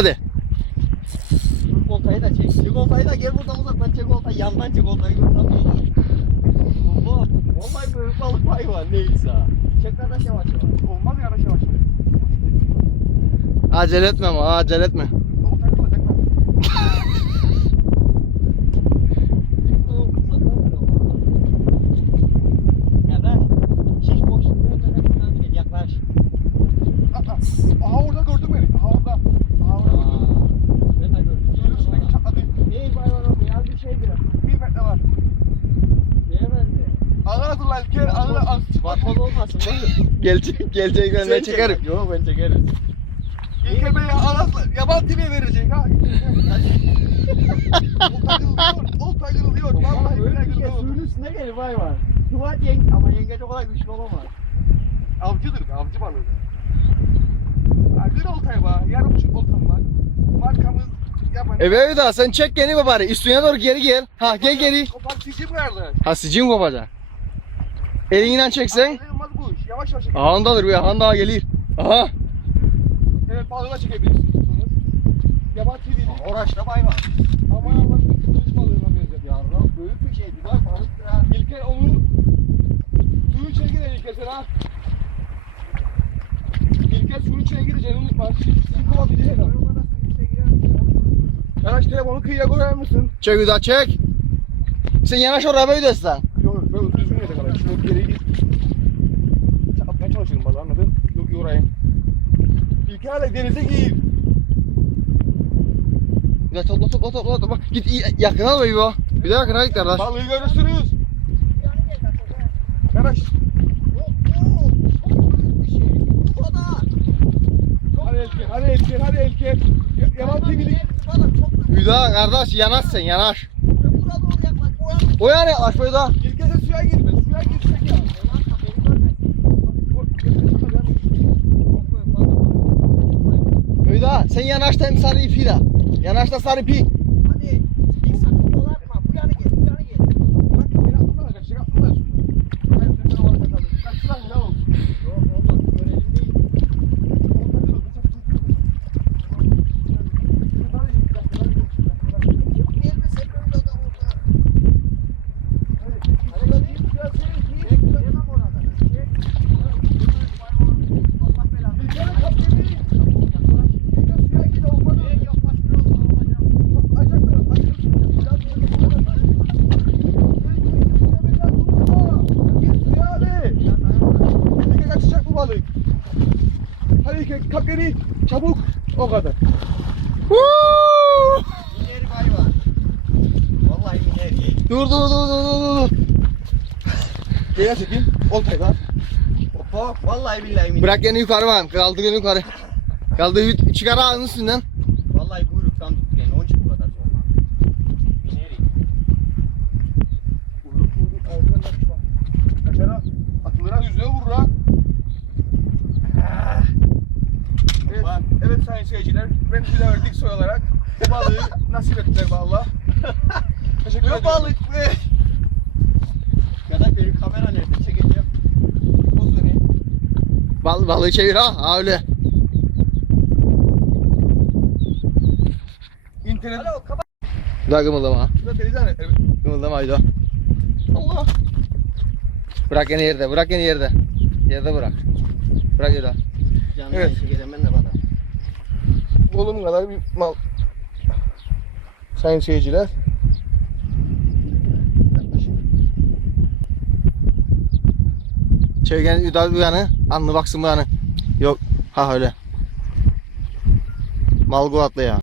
Hadi. Çek oltayı da çek. Çek da gel burada uzak. Ben çek oltayı yandan çek oltayı gördüm. Oğlum, vallahi böyle balık payı var neyse. Çek kardeş yavaş yavaş. Olmaz ya yavaş yavaş. Acele etme ama acele etme. belki ol. gelecek gelecek ben neye çekerim. Çeker. Yok ben çekerim. yaban tipi verecek ha. o takılıyor, o takılıyor. Sürünüsü ne gelir vay vay. Kıvat yenge ama yengeç güçlü olamaz. Avcıdır be, avcı balığı. Gır oltaya bak, yarım çık oltam var. Markamız Ebe evet, evet, sen çek geri bari. Üstüne doğru geri gel. Ha gel geri. Kopak sicim kardeş. Ha sicim kopacak. Elini yine çekse. Yavaş yavaş çekelim. Ağında dur daha gelir. Aha. Evet balığa çekebilirsiniz. Yaban TV'de. Oraşla bay var. Ama Allah'ım bir kılıç balığına benzer. Ya büyük ben, bir şeydi lan balık ya. İlker onu suyu çekin en ha. İlker suyu suyu çekin en ilk kesin ha. Yanaş telefonu kıyıya koyar mısın? Çek daha çek. Sen yanaş oraya böyle desin gidiyor oraya. denize gir. Ya çok çok çok çok çok git yakına alayım bu. Bir daha yakına git arkadaş. Balığı görürsünüz. Yavaş. Hadi Elkin, hadi Elkin. Yaman tebilik. Hüda kardeş yanaş sen yanaş. Buraya doğru yaklaş. O yani aç bu Hüda. İlkesin suya gir. Sen yanaşta emsali ifida. Yanaşta sarı pi. Hadi kalk beni çabuk o kadar. Miner bay var. Vallahi miner. Dur dur dur dur dur dur. gel çekeyim. Oltay lan. Hopa vallahi billahi miner. Bırak iyi. yeni yukarı var. Kaldı yeni yukarı. Kaldı çıkar ağzının üstünden. Evet sayın seyirciler, ben Hilal Ördik soy olarak bu balığı nasip ettiler valla. Teşekkür ederim. balık be! Yadak benim kamera nerede çekeceğim? Boz vereyim. Bal, balığı çevir ha, ha öyle. İnternet... Alo, kapa... Dur kımıldama. Dur Kımıldama haydi o. Allah. Bırak yeni yerde, bırak yeni yerde. Yerde bırak. Bırak yeri o. evet. Yani ben de oğlum kadar bir mal. Sayın seyirciler. Çevgen Üdal bu yanı. Anlı baksın bu yanı. Yok. Ha öyle. Malgo atlı ya.